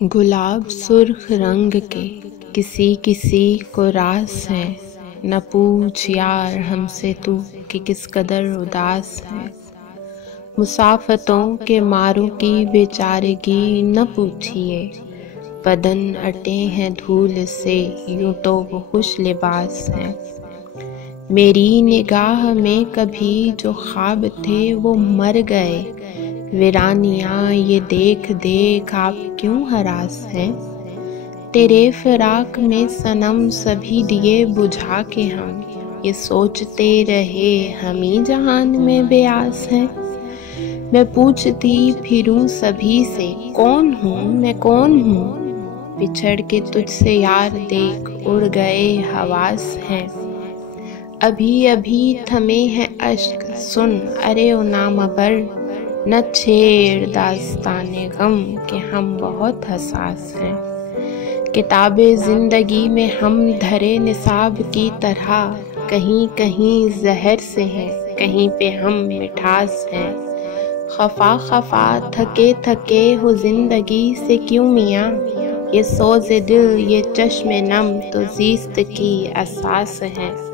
गुलाब सुर्ख रंग के किसी किसी को रास है। न पूछ यार हमसे तू कि किस कदर उदास है। मुसाफतों के मारों की बेचारगी न पूछिए, बदन अटे हैं धूल से यूं तो वो खुश लिबास है। मेरी निगाह में कभी जो ख्वाब थे वो मर गए, वीरानियाँ ये देख देख आप क्यों हरास हैं। तेरे फिराक में सनम सभी दिए बुझा के हम ये सोचते रहे हम ही जहान में बेआस हैं। मैं पूछती फिरूं सभी से कौन हूँ मैं कौन हूँ, बिछड़ के तुझसे यार देख उड़ गए हवास हैं। अभी अभी थमे हैं अश्क सुन अरे ओ नामबर, न छेड़ दास्ताने गम के हम बहुत हसास हैं। किताबे ज़िंदगी में हम धरे निसाब की तरह, कहीं कहीं जहर से हैं कहीं पे हम मिठास हैं। खफा खफा थके थके हो ज़िंदगी से क्यों मियाँ, ये सोज़े दिल ये चश्मे नम तो ज़ीस्त की एहसास है।